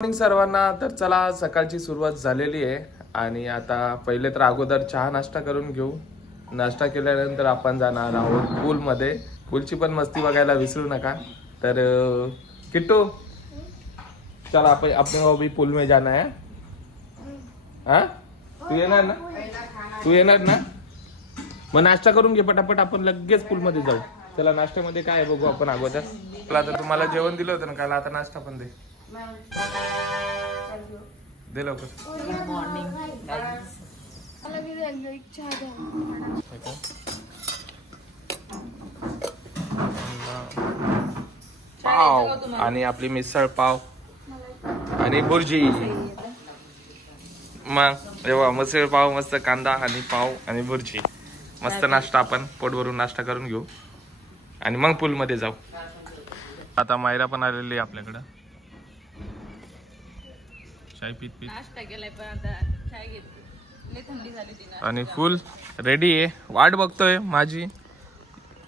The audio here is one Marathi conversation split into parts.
मॉर्निंग सर्वांना. तर चला सकाळची सुरुवात झालेली आहे आणि आता पहिले तर अगोदर चहा नाश्ता करून घेऊ. नाश्ता केल्यानंतर आपण जाणार आहोत पूलमध्ये. पूलची पण मस्ती बघायला विसरू नका. तर किट्टू चला आपण अपने को भी पूल में जाना है. हाँ तू येणार ना? तू येणार ना? मग नाश्ता करून घे पटापट, आपण लगेच पूल मध्ये जाऊ. चला नाश्त्यामध्ये काय बघू आपण अगोदर. चला तर तुम्हाला जेवण दिलं होतं ना काल, आता नाश्ता पण दे. दे लवकर. Good morning. पाव आणि आपली मिसळ पाव आणि भुर्जी. मग तेव्हा मिसळ पाव मस्त, कांदा आणि पाव आणि भुर्जी. मस्त नाश्ता, आपण पोट भरून नाश्ता करून घेऊ आणि मग पूल मध्ये जाऊ. आता मायरा पण आलेली आहे आपल्याकडं. चाय पीत पीत नाश्ता केलाय पण आता चाय घेतली. लय थंडी झाली तिला. आणि फुल रेडी आहे. वाट बघतोय माझी.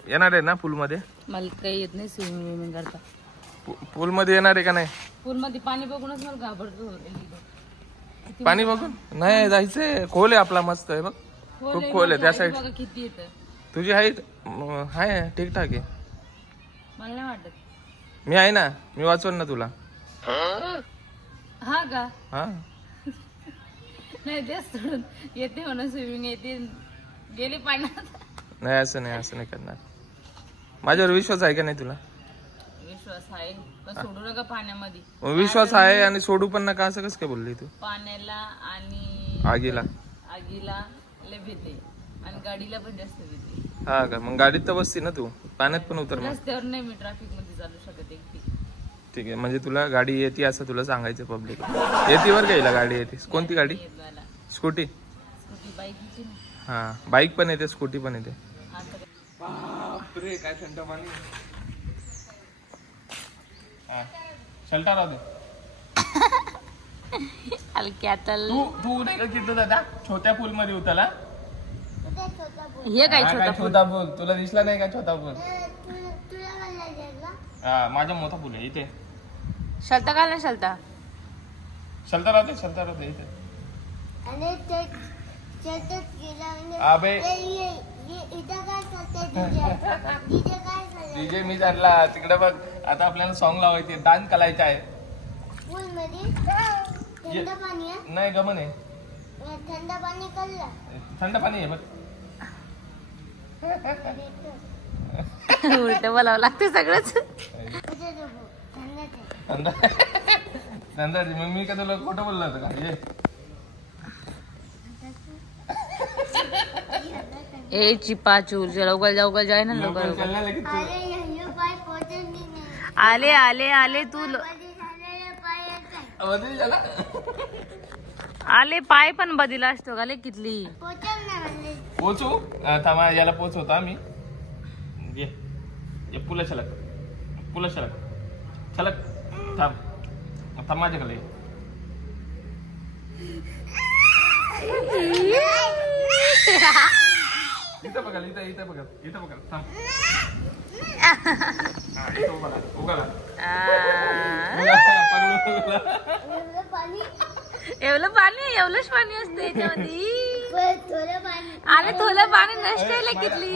येणार आहे ना पूल मध्ये? मला काही येत नाही स्विमिंग करता. पूल मध्ये येणार आहे का नाही? पूल मध्ये पाणी बघूनच मला घाबरतो. पाणी बघून नाही जायचंय. खोल आहे आपला, मस्त आहे बघ. खूप खोल आहे त्या साईड. बघा किती येतं. तुझी हाईट आहे ठीक ठाक आहे. मला नाही वाटत. मी आहे ना, मी वाचवन ना तुला. हा का? हा नाही तेच सोडून येते म्हणून स्विमिंग येते, गेली पाण्यात. नाही असं नाही, असं नाही करणार. माझ्यावर विश्वास आहे का नाही तुला? विश्वास आहे पण सोडू नका पाण्यामध्ये. विश्वास आहे आणि सोडू पण नका असं कसं काय बोलली तू? पाण्याला आणि आगीला लय भीते आणि गाडीला पण जास्त भीते. हा का? मग गाडीत तर बसती ना तू, पाण्यात पण उतर. मग रस्त्यावर नाही मी ट्रॅफिक मध्ये चालू शकत एकटी. ठीक आहे, म्हणजे तुला गाडी येते असं तुला सांगायचं पब्लिक. येते वर घ्यायला गाडी येते. कोणती गाडी? स्कूटी. स्कूटी बाईकची ना. हा बाईक पण येते, स्कूटी पण येते. आता बापरे काय थंड पाणी. शलटा राहू दे. हलक्यातल तू नाही का किट्टू दादा छोट्या पूल मध्ये उतरला? हे काय छोटा पूल तुला दिसला नाही का? छोटा पूल माझा मोठा पूल आहे इथे. शलता का नाही शलता? शलता राहते इथे. अबे डीजे मी चालला तिकडे बघ. आता आपल्याला सॉन्ग लावायचे, डान्स करायचा आहे. नाही गमन आहे. थंड पाणी आहे बघ. उलट बोलावं लागते सगळंच. नंतर मी का तुला खोटं बोललं होतं का? ए चिपाचूर लवकर लवकर जाय ना. लवकर आले आले आले तू. आले पाय पण बदिला असतो का? कितली पोचू थांबा, याला पोच होता मी. ये पुला छलक छलक थांब थांब माझ्याकडे. इथं बघा इथं बघा थांब. एवढं पाणी असते याच्यामध्ये. अरे थोडं पाणी नसते कितली.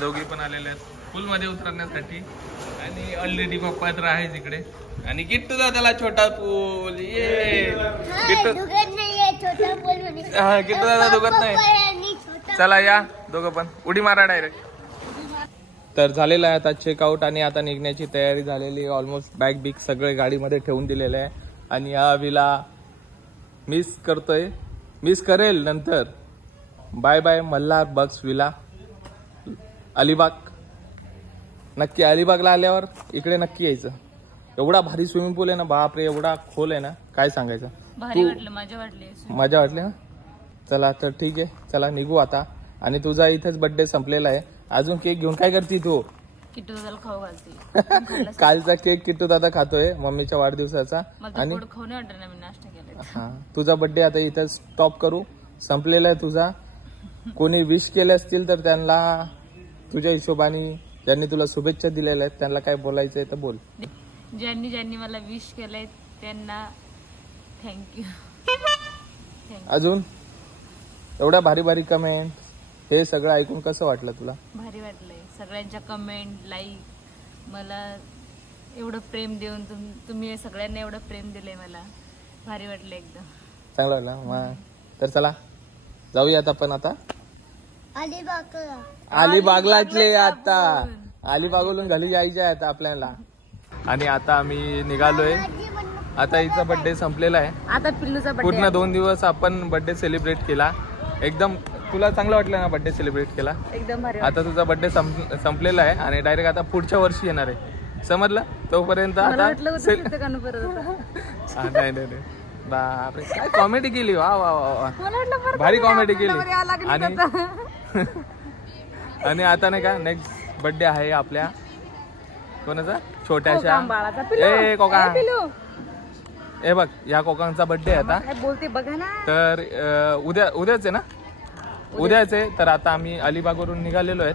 दोघी पण आलेले आहेत पूल मध्ये उतरण्यासाठी आणि ऑलरेडी पप्पा तर आहे तिकडे. आणि किट्टू दादाला छोटा पूल. ये किट्टू दादा दुखत नाही. चला या दोघं पण उडी मारा डायरेक्ट. तर झालेलं आहे आता चेकआउट आणि आता निघण्याची तयारी झालेली. ऑलमोस्ट बॅग बिग सगळे गाडीमध्ये ठेवून दिलेले आहे. आणि या विला मिस करतोय, मिस करेल नंतर. बाय बाय मल्हार बक्स विला. अलिबाग. नक्की अलिबागला आल्यावर इकडे नक्की यायचं. एवढा भारी स्विमिंग पूल आहे ना, बापरे, एवढा खोल आहे ना, काय सांगायचं. भारी वाटलं, मजा वाटली. मजा वाटली ना. चला तर ठीक आहे, चला निघू आता. आणि तुझा इथेच बर्थडे संपलेला आहे. अजून केक घेऊन काय करते तू? किट्टू दादाला खाऊ घालते. कालचा केक किट्टू दादा खातोय मम्मीच्या वाढदिवसाचा. आणि खाऊ नाही वाटत ना, मी नाश्ता केला. हा, तुझा बर्थडे आता इथं स्टॉप करू. संपलेला आहे तुझा. कोणी विश केले असतील तर त्यांना तुझ्या हिशोबाने, ज्यांनी तुला शुभेच्छा दिलेल्या आहेत त्यांना काय बोलायचंय तर बोल. ज्यांनी ज्यांनी मला विश केलंय त्यांना थँक्यू. अजून एवढ्या भारी भारी कमेंट, हे सगळं ऐकून कसं वाटलं तुला? भारी वाटलंय. सगळ्यांच्या कमेंट, लाईक, मला एवढं प्रेम देऊन तुम्ही सगळ्यांना एवढं प्रेम दिलंय मला. भारी वाटलं एकदम. चांगलं वाटलं मग. तर चला जाऊयात आपण आता अलिबागलाचले. आता अलिबागवरून घरी यायचे आहे आता आपल्याला. आणि आता आम्ही निघालोय. आता हिचा बर्थडे संपलेला आहे. आता पिल्लूचा पूर्ण 2 दिवस आपण बर्थडे सेलिब्रेट केला. एकदम तुला चांगलं वाटलं ना बर्थडे सेलिब्रेट केला? एकदम भारी. आता तुझा बर्थडे संपलेला आहे आणि डायरेक्ट आता पुढच्या वर्षी येणार आहे, समजलं? तोपर्यंत आता नाही बापरे, काय कॉमेडी केली. वा वा वा, भारी कॉमेडी केली. आणि आता नाही का नेक्स्ट बर्थडे आहे आपल्या कोणाचा? छोट्याशा कोका. हे बघ, या कोकांचा बर्थडे आहे आता. बोलते बघा ना. तर उद्याच आहे ना? उद्याच आहे. तर आता आम्ही अलिबागवरून निघालेलो आहेत.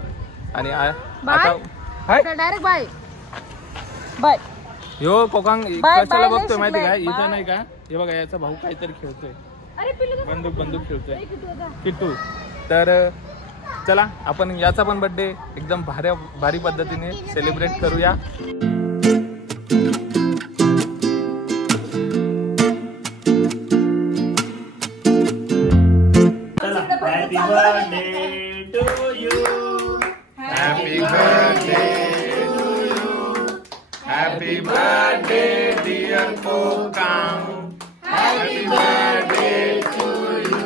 आणि आता डायरेक्ट बाय बाय. यो कोकांग कशाला बघतोय माहिती का? इथं नाही का, हे बघा याचा भाऊ काहीतरी खेळतोय, बंदूक खेळतोय किट्टू. तर चला आपण याचा पण बर्थडे एकदम भारी पद्धतीने सेलिब्रेट करूया. Happy birthday to you. Happy birthday to you. Happy birthday dear Kokang. Happy birthday to you.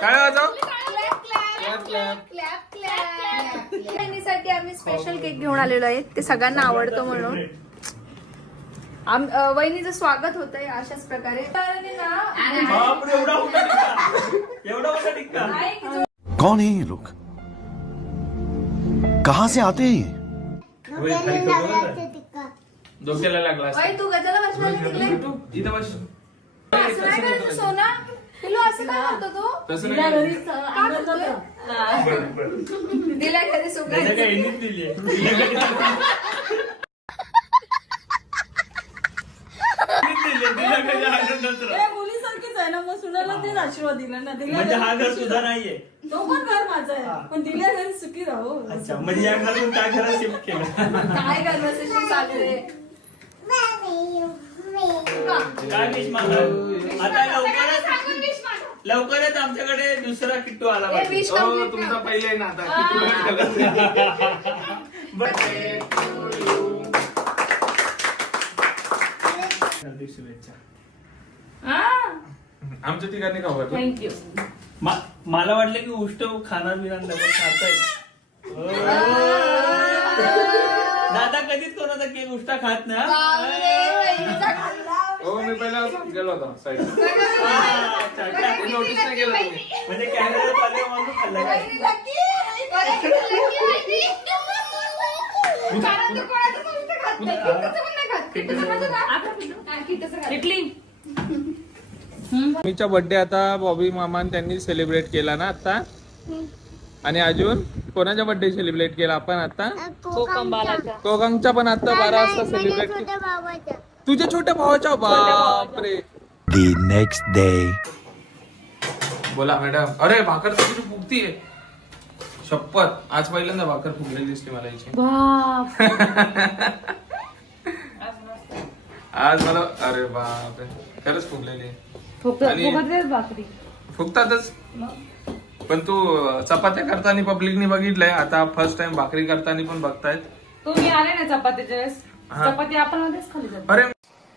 काय वाजव? साठी आम्ही स्पेशल केक घेऊन आलेलो आहे. ते सगळ्यांना आवडतो म्हणून वहिनीचं स्वागत होत आहे अशाच प्रकारे. कौन है ये लोग, कहाँ से आते हैं? डोक्याला लागला. तू गजाला बसला इथं बस. सोना पिलो असं काय करतो तू? दिल्या घरी मुलीसारखीच आहे ना, मग सुनाला तेच आशीर्वाद दिला ना. म्हणजे हा घर सुद्धा नाहीये, तो पण घर माझा आहे, पण दिल्या घरी सुखी राहू. अच्छा, म्हणजे या घरातून त्या घरात शिफ्ट केलं. काय कन्व्हर्सेशन चालू आहे? काय विश मागं? आता लवकरच आमच्याकडे दुसरा किट्टू आला पाहिजे. तुमचा पहिले आहे ना आता. शुभेच्छा. आमच्या ठिकाणी खबर. थँक्यू. मला वाटलं की उष्ट खाणार बिणार खाताय. दादा कधीच कोणाचा केक उष्टा खात ना. हो, मी पहिला गेलो होतो साईड. नोटीस नाही केलं तुम्ही. म्हणजे कॅमेरा आले म्हणून खाल्ला काय? मम्मीचा बर्थडे आता बॉबी मामा त्यांनी सेलिब्रेट केला ना आता. आणि अजून कोणाचा बर्थडे सेलिब्रेट केला आपण आता? कोकंगचा पण आता 12 वाजता सेलिब्रेट केला. तुझ्या छोट्या भावाच्या. बापरे. The next day. बोला मॅडम. अरे भाकर तुझी फुगतीये. शपथ, आज पहिल्यांदा भाकर फुगलेली दिसली मला इथे. आज मला, अरे बापरे, खरंच फुगलेली. फुगतातच. पण तू चपात्या करताना पब्लिकनी बघितलंय, आता फर्स्ट टाइम भाकरी करताना पण बघतायत. तुम्ही आले ना चपातीच्या वेळेस, चपाती आपण मध्येच खाली जातो. अरे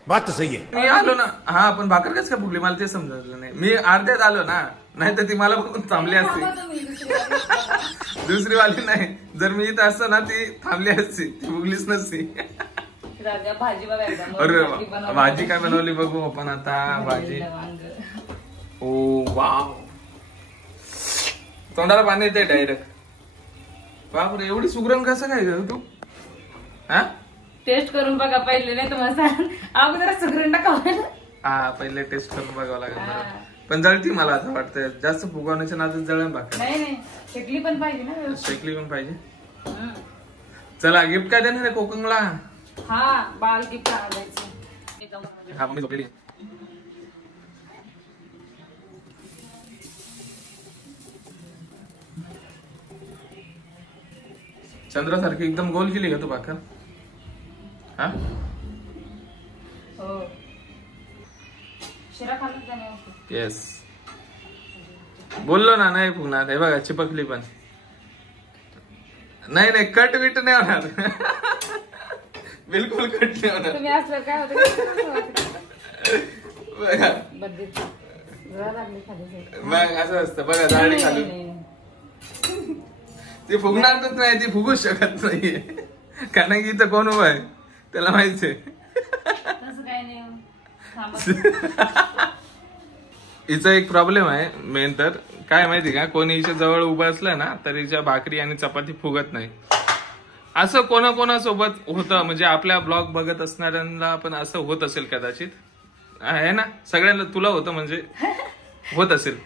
बात तो सही है. मी आलो ना. हा, पण भाकर कसं काय फुगली मला ते समजलं नाही. मी अर्ध्यात आलो ना. नाही तर ती मला बघून थांबली असती. दुसरी वाली नाही, जर मी इथं असतो ना ती थांबली असती, ती फुगलीच नसती. भाजी बघायला अरे भाजी काय बनवली बघू आपण आता. भाजी ओ वाव, तोंडाला पाणी येते डायरेक्ट. बापरे, एवढी सुगरण कसं काय ग तू? हा टेस्ट करून बघा पहिले, नाही तुम्हाला अगोदर सुगरण टाकावं. हा पहिले टेस्ट करून बघावं लागेल मला. पण जळती मला असं वाटतं, जास्त फुगवण्याच्या नादात जळण भाकर. नाही शेकली पण पाहिजे ना. शेकली पण पाहिजे. चला गिफ्ट काय देणार आहे कोकणला? हा बाल गिफ्ट आणायचं. हा मम्मी झोपलेली. चंद्रासारखी एकदम गोल केली का तू भाकर? हा हो शिरा खाल्लं का नाही? येस, बोललो ना नाही फुगणार. हे बघा चिपकली पण. नाही नाही कट विट नाही होणार. बिलकुल कट नाही होणार. तुम्ही असलं काय होतं बघा बड्डे लागली खाली. मग असं असतं बघा, झाडी खाली ती फुगणारच नाही, ती फुगूच शकत नाहीये. कारण की इथं कोण उभं आहे त्याला माहितीये. तसं काय नाही. हिचा एक प्रॉब्लेम आहे मेन, तर काय माहिती का, कोणी हिच्या जवळ उभं असलं ना तर हिच्या भाकरी आणि चपाती फुगत नाही. असं कोणाकोणासोबत होतं, म्हणजे आपल्या ब्लॉग बघत असणाऱ्यांना पण असं होत असेल कदाचित, आहे ना? सगळ्यांना तुला होतं म्हणजे होत असेल.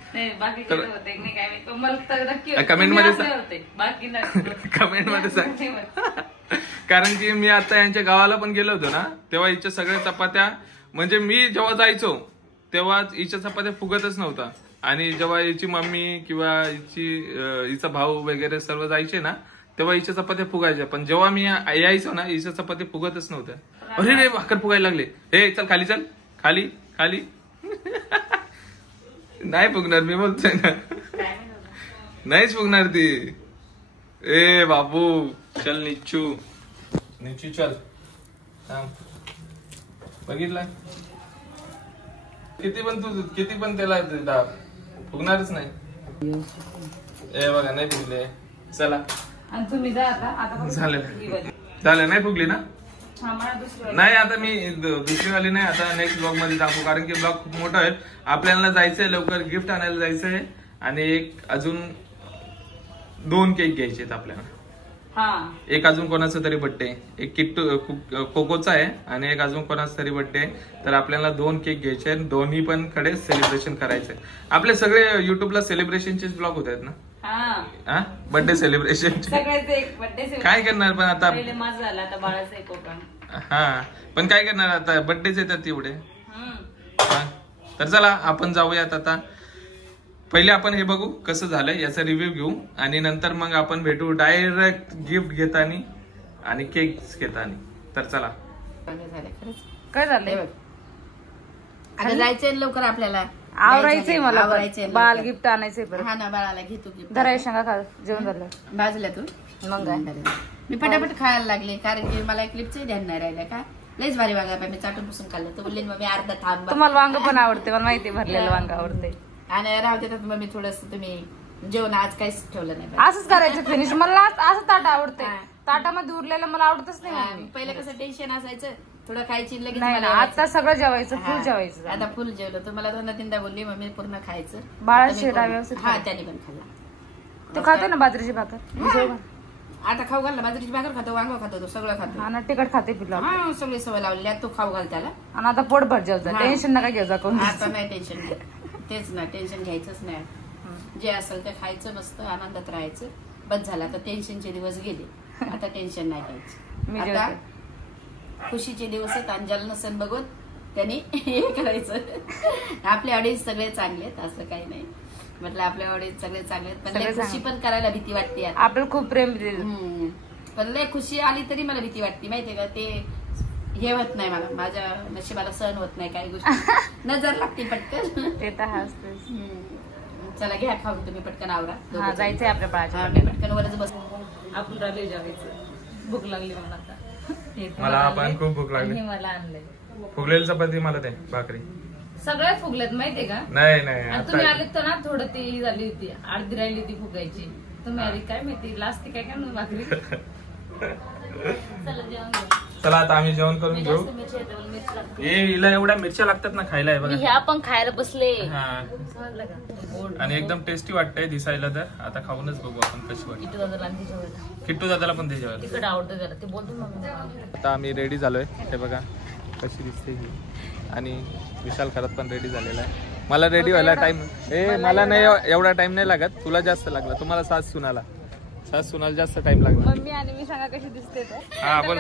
कमेंट मध्ये सांग. कारण की मी आता यांच्या गावाला पण गेलो होतो ना, तेव्हा हिच्या सगळ्या चपात्या, म्हणजे मी जेव्हा जायचो तेव्हा हिच्या चपात्या फुगतच नव्हता. आणि जेव्हा हिची मम्मी किंवा हिचा भाऊ वगैरे सर्व जायचे ना तेव्हा हिच्या चपात्या फुगायच्या. पण जेव्हा मी यायचो ना हिच्या चपात्या फुगतच नव्हत्या. अरे रे भाकर फुगायला लागले. हे चल खाली, चल खाली खाली. नाही फुगणार, मी बोलतोय ना नाहीच फुगणार ती. ए बाबू चल निच्चू चल. बघितलं किती पण त्याला फुगणारच नाही. ए बघा नाही फुगले. चला आणि तुम्ही जा आता. झालं नाही फुगली ना? नाही आता मी दुसरी वाली नाही, आता नेक्स्ट ब्लॉग मध्ये दाखवू. कारण की ब्लॉग खूप मोठा आहे, आपल्याला जायचंय लवकर, गिफ्ट आणायला जायचंय. आणि एक अजून 2 केक घ्यायचे आहेत आपल्याला. एक अजून कोणाचा तरी बर्थडे, एक किट्टू कोकोचा आहे आणि एक अजून कोणाचा तरी बर्थडे. तर आपल्याला 2 केक घ्यायचे आहेत, दोन्ही पण कडे सेलिब्रेशन करायचंय. आपले सगळे युट्यूबला सेलिब्रेशनचे ब्लॉग होत आहेत ना? हा बर्थडे सेलिब्रेशन काय करणार. पण आता माझं झालं, आता बाळाचं आहे कोकण. हा पण काय करणार आता, बर्थडेच येतात तेवढे. तर चला आपण जाऊयात आता. पहिले आपण हे बघू कसं झालंय याचा रिव्ह्यू घेऊ आणि नंतर मग आपण भेटू डायरेक्ट गिफ्ट घेतानी आणि केक घेतानी. तर चला. काय झालंय? आता जायचंय लवकर आपल्याला. आवरायचंय मला, आवरायचंय बाल गिफ्ट आणायचंय परत. हा ना, बाळाला घेतो गिफ्ट. धराय शेंगा खा, जेवण झालं. बाजूला तू मग काय मी पटापट खायला लागले, कारण की मला क्लिपच ध्यान नाही राहिलं. का लयच भारी वांगा मी चाटून पुसून खाल्लं. तर बोलले मग मी अर्धा थांब. तुम्हाला वांग पण आवडते, मला माहिती, भरलेलं वांग आवडते. आणि राहते तर मग मी थोडस, तुम्ही जेवण आज काहीच ठेवलं नाही. असंच करायचं फिनिश. मला असं ताट आवडते, ताटामध्ये उरलेलं मला आवडतच नाही. पहिलं कसं टेन्शन असायचं, थोडं खायची लगेच. नाही ना, आता सगळं जेवायचं, फुल जेवायचं. आता फुल जेवलं. तुम्हाला 2-3दा बोलली मम्मी पूर्ण खायचं. बाळा शेडा व्यवस्थित. हा त्याने पण खाल्ला. तो खातो ना बाजरीची भाकर. आता खाऊ घालला, बाजरीची भाकर खातो, वांग खातो, तो सगळं खातो. आणि तिखट खाते पिल्ला. हा सगळी सवय लावली, तो खाऊ घाल त्याला. आणि आता पोट भर जेवता, टेन्शन नका घेऊ जा कोण. आता नाही टेन्शन. तेच ना, टेन्शन घ्यायचंच नाही. जे असेल ते खायचं, मस्त आनंदात राहायचं. बस झालं, आता टेन्शनचे दिवस गेले, आता टेन्शन नाही घ्यायचं. आता खुशीचे दिवस आहेत. अंजल नसन बघून त्यांनी हे करायचं. आपले ऑडियन्स सगळे चांगले आहेत, असं काही नाही. म्हटलं आपल्या ऑडियन्स सगळे चांगले आहेत, पण लय खुशी पण करायला भीती वाटते. आपल्याला खूप प्रेम दिलं, पण लय खुशी आली तरी मला भीती वाटते, माहितीये का. ते हे होत नाही, मला माझ्या नशिबाला सहन होत नाही काही गोष्टी. नजर लागते पटकन. ते तर हसतेच. चला घ्या खाऊ, तुम्ही पटकन आवरा. जायचंय आपल्या बाळाच्या. मी पटकन वरच बस. आपण राहिले जेवायचं. भूक लागली मला आता. मला पण खूप भूक लागली. मला आणलंय फुगलेली चपाती मला दे, भाकरी. सगळ्या फुगल्यात माहितीये का? नाही नाही आणि तुम्ही आता आलेत तर ना थोडं ती झाली होती, अर्धी राहिली होती फुगायची. तुम्ही आली काय माहिती लास्ट ती काय काय भाकरी. चला जेवण घेऊ. चला आता आम्ही जेवण करून मी घेऊ. जास्त मिरची येते, मला मिरची लागते. हे हिला एवढ्या मिरच्या लागतात ना खायला हे मी बघा. ह्या पण खायला बसले. हा समजलं का? आणि एकदम टेस्टी वाटतंय दिसायला. तर आता खाऊनच बघू आपण कशी वाटते. किती वाजता लागते जेवायला? किट्टू दादाला पण ते जेवायला. तिकडे आवडतं त्याला, ते बोलतो मम्मी. आता आम्ही रेडी झालोय. हे बघा कशी दिसते ही. आणि विशाल खरंच पण रेडी झालेला आहे. मला रेडी व्हायला टाइम मला नाही एवढा टाइम नाही लागत. तुला जास्त लागला. तुम्हाला सास सुनाला जास्त टाइम लागला. मम्मी आणि मी सांगा कशी दिसते तर. हा बोल.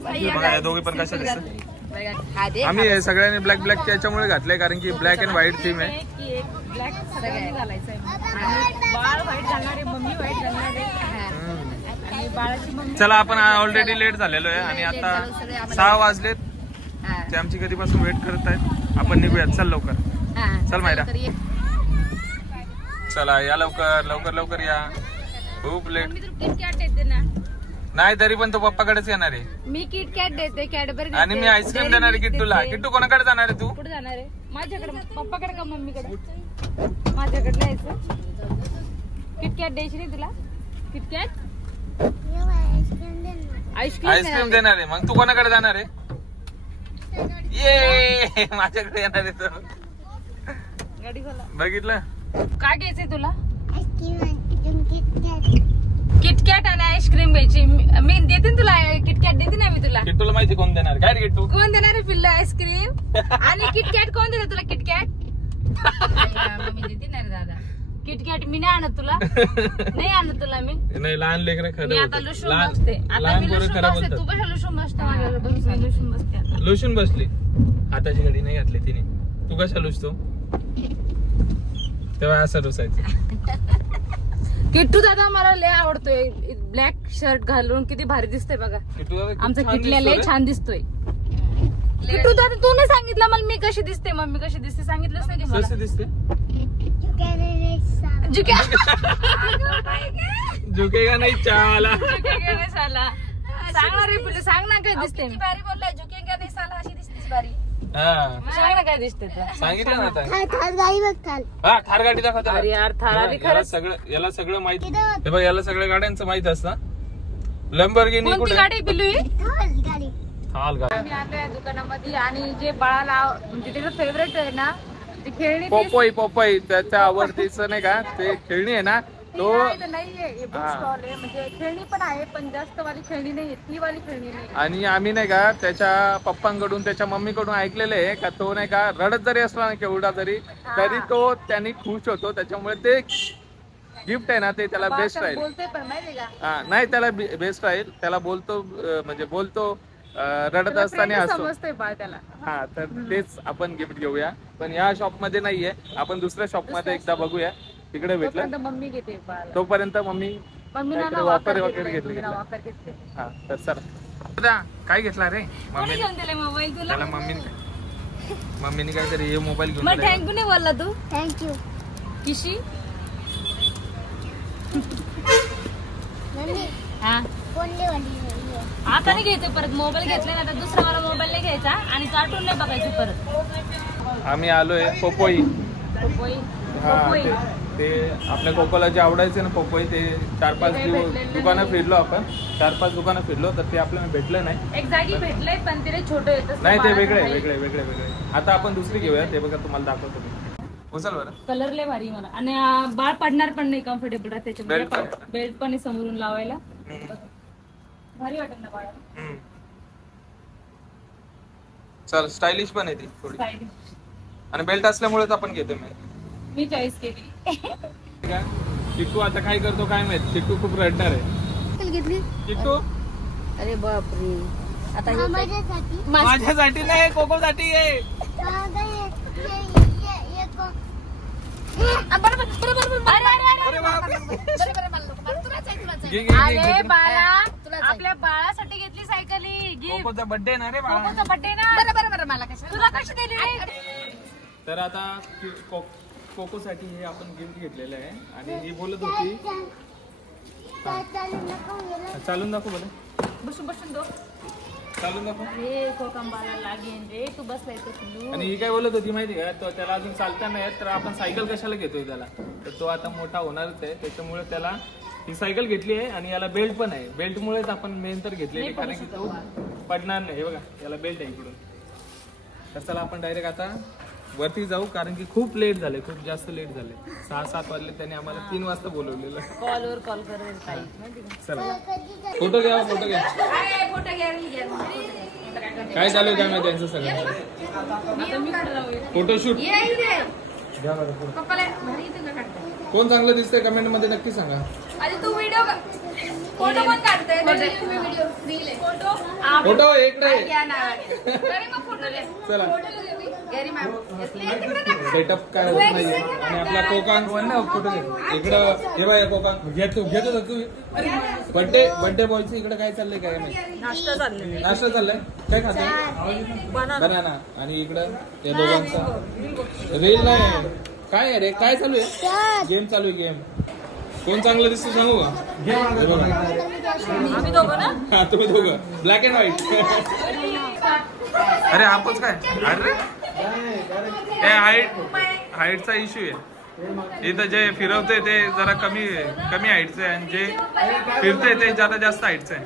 बघा या दोघी पण कशा दिसतात. आम्ही हे सगळ्यांनी ब्लॅक ब्लॅक त्याच्यामुळे घातलंय कारण की ब्लॅक अँड व्हाईट थीम आहे. की एक ब्लॅक सगळ्यांनी घालायचंय आणि बाळ व्हाईट घालणार आहे, मम्मी व्हाईट घालणार आहे आणि बाळाची मम्मी. चला आपण ऑलरेडी लेट झालेलो आहे आणि आता 6 वाजलेत. ते आमची कधीपासून वेट करत आहेत. आपण निघूयात. चल लवकर. चल मायरा. चला या लवकर लवकर लवकर या. खूप लेट. मी तुला किटकॅट देते ना. नाही तरी पण तो पप्पाकडेच येणार आहे. मी किटकॅट देते, कॅडबरी आणि मी आईस्क्रीम देणार आहे किट्टूला. किट्टू कोणाकडे जाणार आहे तू? कुठे जाणार आहे? माझ्याकडे. पप्पाकडे का मम्मीकडे? माझ्याकडे यायचं. किटकॅट द्यायची नाही तुला? किटकॅट आईस्क्रीम देणार आहे. मग तू कोणाकडे जाणार आहे? ये माझ्याकडे येणार आहे तो. गाडी खोला. बघितलं. काय घ्यायचंय तुला? किटकॅट आणि आईस्क्रीम घ्यायची. मी देते ना तुला किटकॅट, देते ना मी तुला. किट्टूला माहिती कोण देणार? काय रे किट्टू? कोण देणार आहे पिल्लू आईस्क्रीम आणि किटकॅट? कोण देणार तुला किटकॅट? मी देते ना रे दादा किटकॅट. मी नाही आणत तुला. नाही आणत तुला मी. नाही लहान लेकरं मी खरं आता लुशून बसते. आता लहान मी पोरं लुशून खरं बसते. तू बोलतात. कशा लुशून बसते माझ्याकडे? मी लुशून बसते आता. लुशून बसली. हाताची घडी नाही घातली तिने. तू कशा लुसतो? तेव्हा असं लुसायचं. किट्टू दादा मला लय आवडतोय. ब्लॅक शर्ट घालून किती भारी दिसतोय बघा. किट्टू दादा खूप आमचा छान किटल्या दिसतो लय रे. छान दिसतोय. किट्टू दादा तू नाही सांगितलं मला मी कशी दिसते, मम्मी कशी दिसते? सांगितलंच नाही की मला. कशी दिसते? झुक्या झुकेगा नाही चाला. सांगणार रे पिल्लू, सांग ना काय दिसते. बारी बोलला झुकेंगा नाही साला, अशी दिसतीस बारी. हा सांग ना काय दिसते तर. सांगितलं ना आता. हा थार गाडी दाखव त्याला. अरे यार थार आली खरंच. याला सगळं माहित. हे बघ याला सगळ्या गाड्यांचं माहित असतं. लंबोर्गिनी कोणती कुठे? गाडी पिल्लू ही? थाल गाडी. आम्ही आलोय दुकानामध्ये आणि जे बाळाला म्हणजे त्याचं फेवरेट आहे ना ती खेळणी. पोपई त्याच्या आवडतीचं नाही का ते खेळणी आहे ना तो. नाहीये बुक स्टॉल आहे, म्हणजे खेळणी पण आहे पण जास्त वाली खेळणी नाहीये, ती वाली खेळणी नाही. आणि आम्ही नाही का त्याच्या पप्पांकडून त्याच्या मम्मीकडून ऐकलेलं आहे का तो नाही का रडत जरी असला ना केवढा तरी तो त्यांनी खुश होतो. त्याच्यामुळे ते गिफ्ट आहे ना ते त्याला बेस्ट राहील. बोलते पण माहिती का? हा नाही त्याला बेस्ट राहील. त्याला बोलतो म्हणजे बोलतो रडत असताना असतो. समजतोय बाळ त्याला. हा तर तेच आपण गिफ्ट घेऊया. पण या शॉप मध्ये नाहीये. आपण दुसऱ्या शॉप मध्ये एकदा बघूया. तिकडे भेटलं मम्मी घेते बाळाला. तोपर्यंत मम्मी मम्मीला वापर वगैरे घेतले. वापर घेते. हा तर चला. काय घेतला रे मम्मी? घेऊन दिले मोबाईल तुला? त्याला मम्मीने काहीतरी हे मोबाईल घेऊन मग दिलाय. थँक्यू नाही बोलला तू? थँक्यू. किशी हा आता नाही घ्यायचं परत. मोबाईल घेतला ना आता दुसरा मला मोबाईल नाही घ्यायचा आणि कार्टून नाही बघायचं परत. आम्ही आलोय पोपोई. हा ते आपल्या कोकोला जे आवडायचे ना पोपोई ते 4-5 दुकानं फिरलो आपण. 4-5 दुकानं फिरलो तर ते आपल्याला भेटलं नाही. एक जागी भेटलंय पण ते छोटं येतं. नाही ते वेगळे. आता आपण दुसरी घेऊया. ते बघा तुम्हाला दाखवतो मी. उचल बरं. कलर लय भारी मला. आणि बाळ पडणार पण नाही, कम्फर्टेबल राहते त्याच्यामध्ये. बेल्ट पण आहे समोरून लावायला. भारी वाटेल ना बाळाला. चल स्टायलिश पण आहे ती थोडी. आणि बेल्ट असल्यामुळेच आपण घेतो. मी चॉईस केली. चिट्टू आता काय करतो काय माहित. चिट्टू खूप रडणार आहे. चिट्टू अरे बापरे. आता माझ्यासाठी नाही कोकोसाठी आहे. अरे बाळा आपल्या बाळासाठी घेतली सायकल ही गिफ्ट. कोकोचा बर्थडे ना रे बाळा. कोकोचा बर्थडे ना. बरोबर मला कसं तुला कशी दिली? तर आता कोकोसाठी हे आपण गिफ्ट घेतलेलं आहे. आणि ही बोलत होती चालून दाखव बरं. बसून दो. चालून दाखव. हे कोकंबाला लागेन रे, तू बसलाय तो पिल्लू. आणि ही काय बोलत होती माहिती का, तो त्याला अजून चालता नाही येत, तर आपण सायकल कशाला घेतोय त्याला, तर तो आता मोठा होणारच आहे, त्याच्यामुळे त्याला ही सायकल घेतली आहे. आणि याला बेल्ट पण आहे, बेल्टमुळेच आपण मेन तर घेतलेली, कारण की तो पडणार नाही. हे बघा याला बेल्ट आहे इकडून. तर चला आपण डायरेक्ट आता वरती जाऊ, कारण की खूप लेट झाले, खूप जास्त लेट झाले. 6-7 वाजले, त्याने आम्हाला 3 वाजता बोलवलेलं. कॉलवर कॉल करेल ताई माहिती का. चला फोटो घ्या, फोटो घ्या. काय चालू आहे काय माहिती त्यांचं सगळं फोटोशूट. घ्या बरं फोटो. कोण चांगलं दिसतंय कमेंट मध्ये नक्की सांगा. तू व्हिडिओ फोटो पण काढतोय फोटो इकडे फोटो चला. सेटअप काय होत नाही. आणि आपला कोकांग फोटो इकडं हे बाय कोकांग घेतो तू. बर्थडे बॉयचं इकडे काय चाललंय काय माहिती. नाश्ता चाललाय. काय खातो बनाना. आणि इकडं या दोघांचा रील नाही काय आहे रे, काय चालू आहे. गेम चालू आहे गेम. कोण चांगलं दिसतो सांगू का. हा तुम्ही दोघं ब्लॅक अँड व्हाईट. अरे आपच काय अरे हाईटचा इश्यू आहे इथं. जे फिरवते ते जरा कमी हाईटचं आहे, आणि जे फिरते ते जरा जास्त हाईटचं आहे.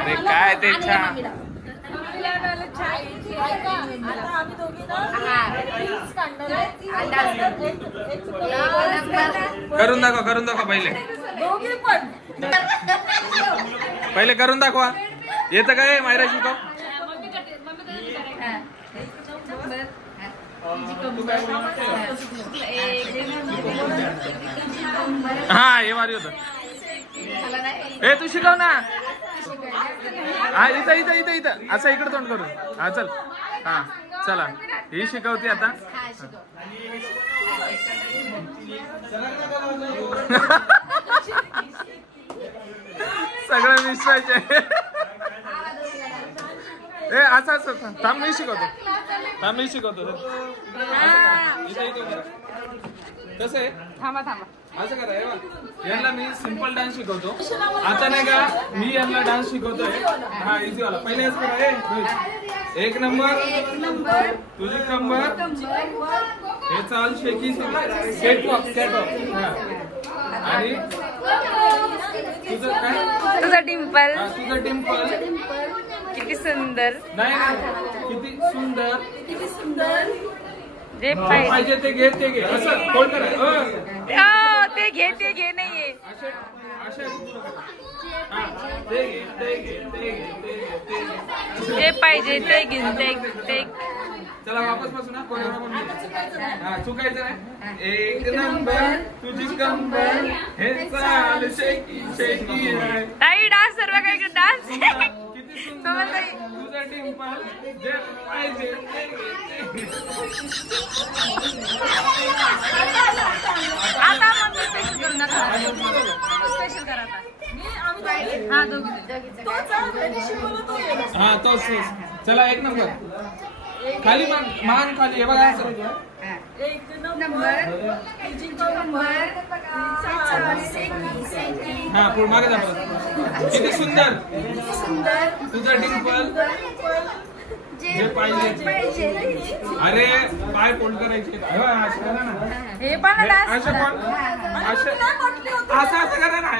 अरे काय ते चहा करून दाखवा पहिले करून दाखवा. येतं काय मायरा शिकव. हा हे भारी होत. ए तू शिकव ना. हा इथं असं इकडे तोंड करून. हा चल. हा चला ही शिकवते आता. सगळं मिसळायचे. ए असं थांब मी शिकवतो. कसं आहे थांबा असं करा. यांना मी सिम्पल डान्स शिकवतो. आता नाही का मी यांना डान्स शिकवतोय. हा इझी वाला. पहिले असं करा. 1 नंबर तुझी कंबर. हे चाल शेकी स्केटवॉक. आणि तुझं काय तुझा डिंपल. तुझं डिंपल किती सुंदर. नाही किती सुंदर. जे पाहिजे ते घे असं फोल्ड करा. ते घे नाहीये. जे पाहिजे ते घे. चला वापस बसू ना. हा चुकायचं नाही. 1 नंबर तुझी कंबर. हे चाल शेकी ताई डान्स सर्व काही डान्स. किती सुंदर तुझं डिंपल. जे पाहिजे आता स्पेशल करू नका. स्पेशल करा आता. हा दोघी. हा तोच. चला 1 नंबर. खाली मान खाली. हे बघा असं. 1 नंबर हा पुढे मागे जा. किती सुंदर तुझं डिंपल. जे पाहिजे. अरे पाय फोल्ड करायचे. हे पण डान्स असं करा ना.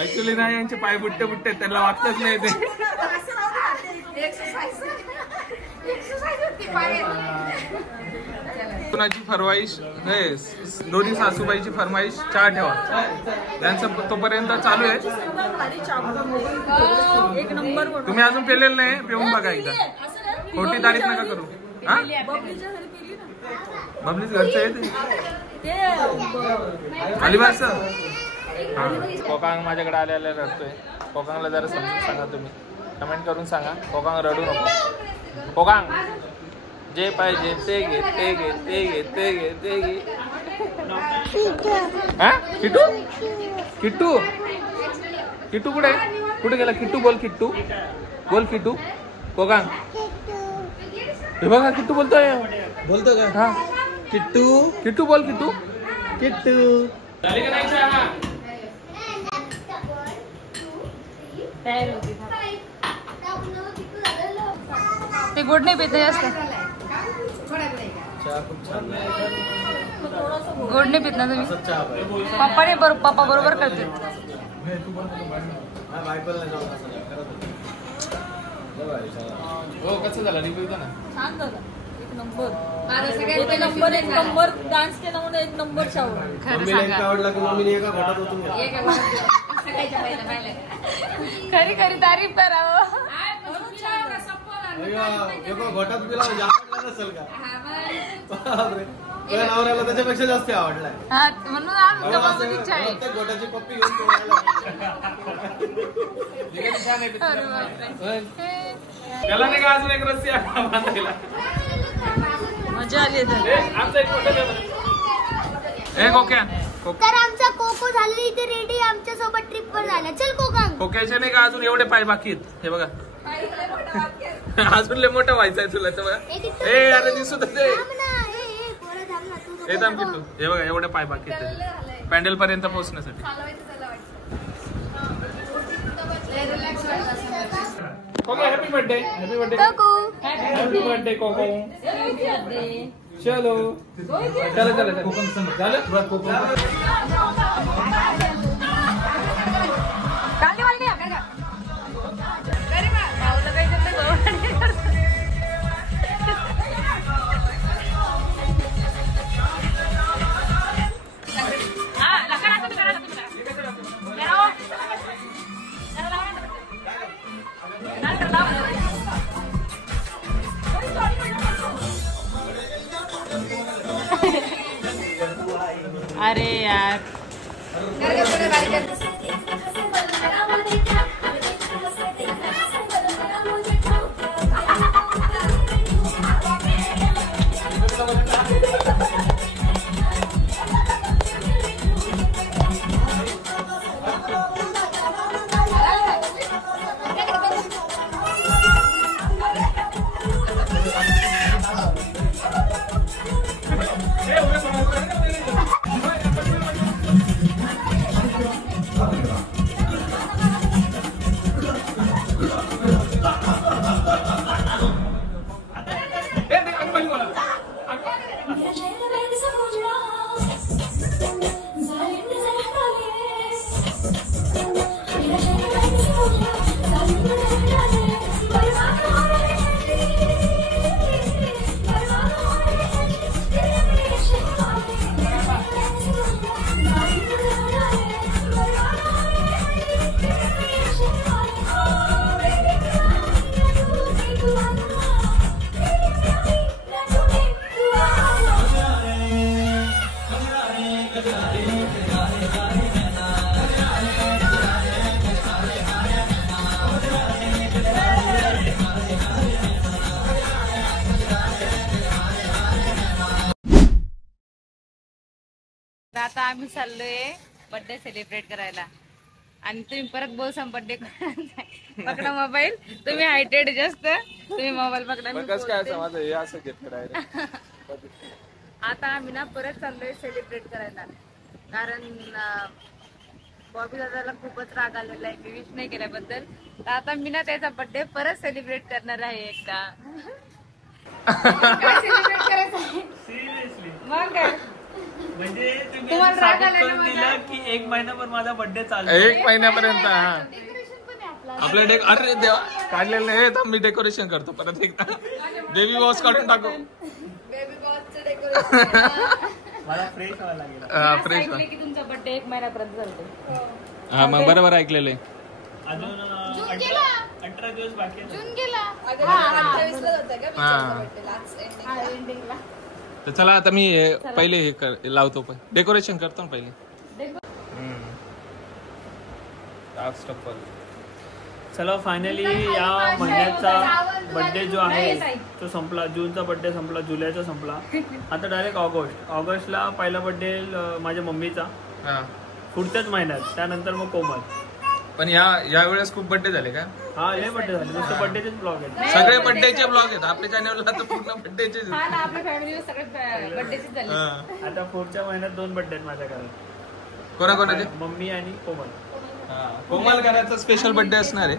ऍक्च्युली नाही यांचे पाय बुट्टे त्यांना वागतच नाही ते. कुणाची फरमाईश दोन्ही सासूबाईची फरमाईश चहा ठेवा. त्यांचं तोपर्यंत चालू आहे. तुम्ही अजून पेलेलं नाही. पिऊन बघा एकदा. खोटी तारीफ नका करू. हा बबलीच घरचं आहे अलिबागच. हा कोकांग माझ्याकडे आलेला रडतोय. कोकांगला जरा समजून सांगा तुम्ही. कमेंट करून सांगा. कोकांग रडू नको. कोकांग जे पाहिजे ते घे. हा किट्टू कुठे गेला. किट्टू बोल किट्टू. कोकांग हे बघा किट्टू बोलतोय. बोलतो का. हा किट्टू बोल किट्टू. किट्टू झाली का नाही चहा? तयार होती ते गोड नाही पित जास्त गोड नाही पित ना तुम्ही पप्पा बरोबर करते हो कसं झालं रिव्ह्यू ना छान झालं एक नंबर डान्स केला म्हणून एक नंबर शावर खरं खरी खरी तारीफ करावं घोटात पिला नसेल का नवऱ्याला त्याच्यापेक्षा जास्त आवडलाय हा म्हणून आज गप्पाची इच्छा आहे प्रत्येक घोटाची पप्पी घेऊन अरे बापरे. त्याला नाही का अजून एक रस्सी बांधायला मजा आली आहे तर. आमचा एक फोटो दे बरं. ए कोक्या तर आमचा कोको झालेली इथे रेडी आमच्या सोबत ट्रिप वर झाला चल कोकण कोक्याचे नाही का अजून एवढे पाय बाकी आहेत हे बघा अजून लय मोठं व्हायचंय तुला तर बघा ए अरे दिसू दे हे थांब किट्टू हे बघा एवढे पाय बाकी आहेत पॅन्डल पर्यंत पोहोचण्यासाठी Coco happy birthday happy birthday Coco चलो चला कोकम झालं कोकम अरे यार आता आम्ही चाललोय बर्थडे सेलिब्रेट करायला आणि तुम्ही परत बोलसा बर्थडे पकडा मोबाईल तुम्ही हायटेड जास्त तुम्ही मोबाईल पकडा मी बोलते. आता आम्ही ना परत चाललोय सेलिब्रेट करायला कारण बॉबी दादाला खूपच राग आलेला आहे मी विश नाही केल्याबद्दल तर आता मी ना त्याचा बर्थडे परत सेलिब्रेट करणार आहे एकदा. सेलिब्रेट करायचं आहे सिरियसली मग काय म्हणजे तुम्ही तुम्हाला राग साबित आला ना करून माझा? दिलं की 1 महिनाभर माझा बर्थडे चालू एक महिन्यापर्यंत हा आपल्या अरे देवा काढलेलं नाही थांब मी डेकोरेशन करतो परत एकदा बेबी बॉस काढून टाकू मला फ्रेश व्हावं लागेल फ्रेश ऐकले की तुमचा बर्थडे 1 महिन्यापर्यंत चालतो. हा मग बरोबर ऐकलेलं आहे. अजून 18 दिवस बाकी आहेत. जून गेला हा तर चला आता मी पहिले हे लावतो पण डेकोरेशन करतो ना पहिले. चला फायनली या महिन्याचा बर्थडे जो आहे तो संपला. जूनचा बर्थडे संपला, जुलैचा संपला, आता डायरेक्ट ऑगस्टला पहिला बर्थडे माझ्या मम्मीचा हा पुढच्याच महिन्यात, त्यानंतर मग कोमल. पण या वेळेस खूप बर्थडे झाले का? हा लय बड्डे झाले, नुसतं बड्डेचेच ब्लॉग आहेत. सगळे बर्थडेचे ब्लॉग आहेत आपल्या चॅनलला, तर पूर्ण बर्थडेचे. हा ना, आपल्या फॅमिलीला सगळे बर्थडेचे झाले. आता पुढच्या महिन्यात 2 बड्डे आहेत माझ्या घरात. कोणाकोणाचे? मम्मी आणि कोमल. कोमल घराचा स्पेशल बर्थडे असणार आहे.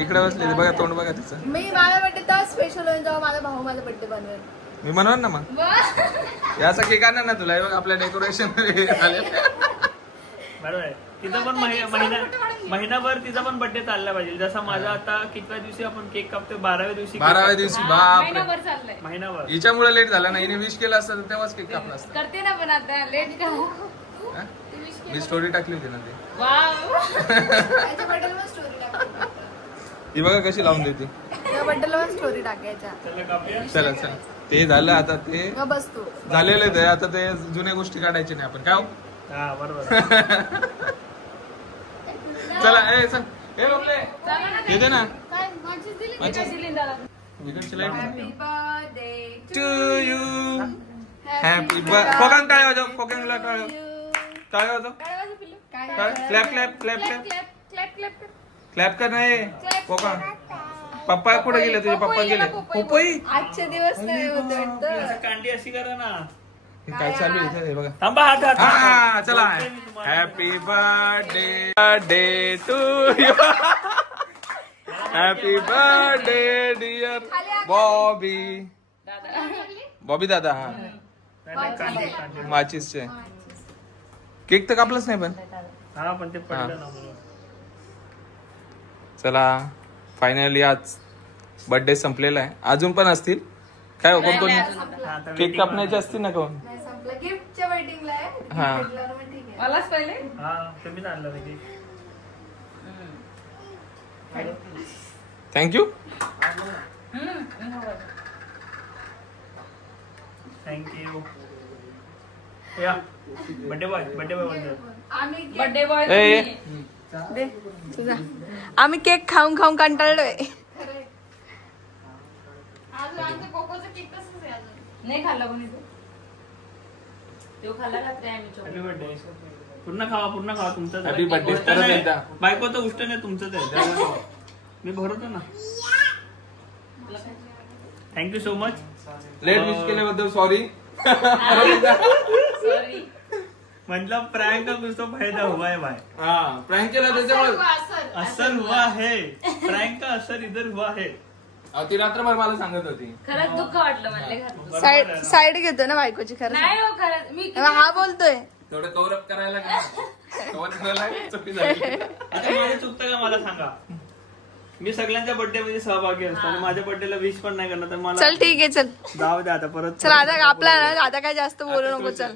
इकडे बसले बघा, तोंड बघा तिचं. मी माझा बर्थडे तेव्हा स्पेशल होईल जेव्हा माझा भाऊ माझा बर्थडे बनवेल. मी म्हणून ना मग याचा केक आणणार ना तुला. बघ आपल्या डेकोरेशन झाले. बरोबर आहे. तिचा पण महिनाभर तिचा पण बर्थडे चालला पाहिजे. जसा माझा आता कितव्या दिवशी आपण केक कापतो? 12व्या दिवशी. 12व्या दिवशी. बाप महिनाभर चाललंय. महिनाभर. हिच्यामुळे लेट झाला ना. हिने विश केलं असतं तेव्हाच केक कापला असता. करते ना पण आता लेट का. हा? मी स्टोरी टाकली होती ना ती. वाव. त्याच्या बर्थडेला पण स्टोरी टाकायची. ही बघा कशी लावून देते. त्या बर्थडेला पण स्टोरी टाकायच्या. चला चला, ते झालं आता. ते मग बस तू. झालेलं आहे. आता ते जुन्या गोष्टी काढायची नाही आपण. काय हो? हा बरोबर. चला ए चल. ए बबले येते ना. काय माझीच दिली. इकडची light birthday to you. Happy birthday. Konkan टाळ्या वाजव. कोकणला टाळ्या वाजव. Clap clap clap clap clap कर. नाही कोकण. पप्पा कुठे गेले तुझे? पप्पा गेले. पप्पाई आजचे दिवस नाही होत वाटतं. असं कांडी अशी करा ना. काय चालू आहे इथे? हे बघा. थांबा हात. हा चला. Happy birthday to you. Happy birthday dear Bobby. Bobby दादा. हा माचीसचे. केक तर कापलंच नाही पण. हा पण ते पडलं ना म्हणून. चला फायनली आज बर्थडे संपलेला आहे. अजून पण असतील काय हो? कोण कोण केक कापण्याचे असतील ना कोण? गिफ्टच्या वेटिंगला आहे. हा मलाच पहिले. हा तुम्हीच आणलं ना केक. थँक्यू. थँक्यू. या बर्थडे बॉय बर्थडे बॉय. दे तुझा. आम्ही केक खाऊन खाऊन कंटाळलोय. नाही खाल्ला कोणी तो खाल्ला का ते आम्ही हॅपी बर्थडे. पूर्ण खावा तुमचं. हॅपी बर्थडे परत एकदा. बायको तर उष्ट नाही तुमचंच आहे. मी भरवतो ना. Thank you so much. Late wish केल्याबद्दल सॉरी. सॉरी. मतलब प्रैंक का कुछ तो फायदा हुआ है भाई. हा प्रँक केला त्याच्यामुळे. असर हुआ है. प्रैंक का असर इधर हुआ है. ती रात्रभर मला सांगत होती. खरंच दुःख वाटलं म्हणले. साईड घेतो ना बायकोची. खरं नाही हो खरंच मी हा बोलतोय. थोडं कव्हरअप करायला कव्हर करायला चुकी झाली. आता माझं चुकतं का मला सांगा. मी सगळ्यांच्या बर्थडे मध्ये सहभागी असतो आणि माझ्या बर्थडेला विश पण नाही करणार. तर मला चल ठीक आहे. चल जाऊ द्या आता परत. चल आता आपला ना आता काय जास्त बोलू नको. चल